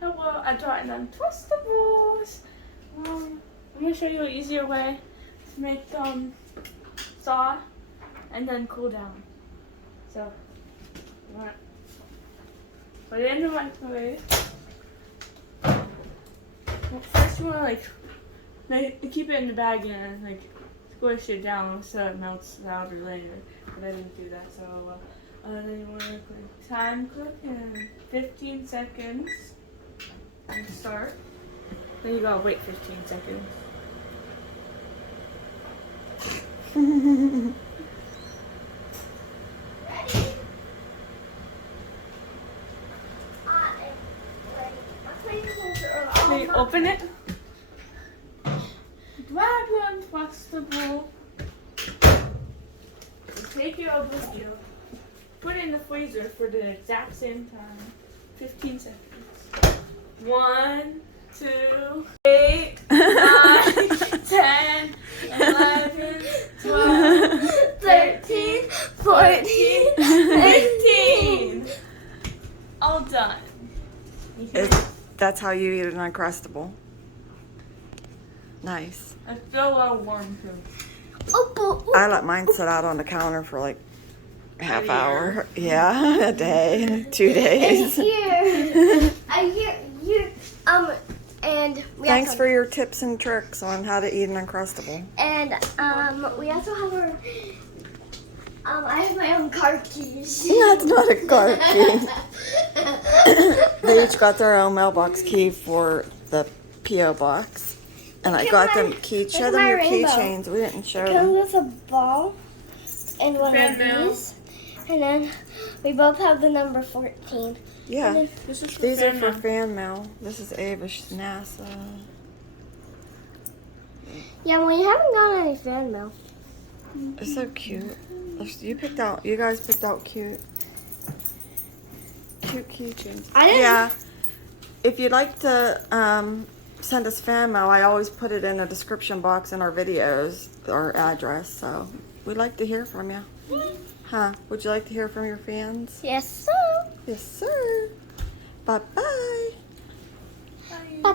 Hello, I brought an Uncrustables. I'm gonna show you an easier way to make thaw and then cool down. So, you want put it in the microwave. Well, first, you want to keep it in the bag and like squish it down so it melts louder later. But I didn't do that, so then you want to put time click in 15 seconds and start. Then you gotta wait 15 seconds. Ready? I am ready. My fingers are all Then you open it. Grab your Uncrustable. Take it over here. Put it in the freezer for the exact same time. 15 seconds. 1, 2, 8, 9, 10, 11, 12, 13, 14, 15. All done. You can That's how you eat an Uncrustable. Nice. I feel a little warm too. I let mine sit out on the counter for like half A hour. Yeah, a day, 2 And days. here, and we Thanks also, for your tips and tricks on how to eat an Uncrustable. And we also have our. I have my own car keys. That's not a car key. They each got their own mailbox key for the P.O. box. And I Look got at them my- key. look Show at them my your rainbow. keychains. We didn't show Comes them. with a ball and one Fan of mail. these, and then we both have the number 14. Yeah. And then, This is for These are fan for mail. fan mail. This is Ava. She's NASA. yeah, well, you haven't gotten any fan mail. It's so cute. You guys picked out cute keychains. I didn't. Yeah. If you'd like to send us fan mail, I always put it in the description box in our videos, our address. So we'd like to hear from you. Huh? Would you like to hear from your fans? Yes, sir. Yes, sir. Bye-bye. Bye-bye.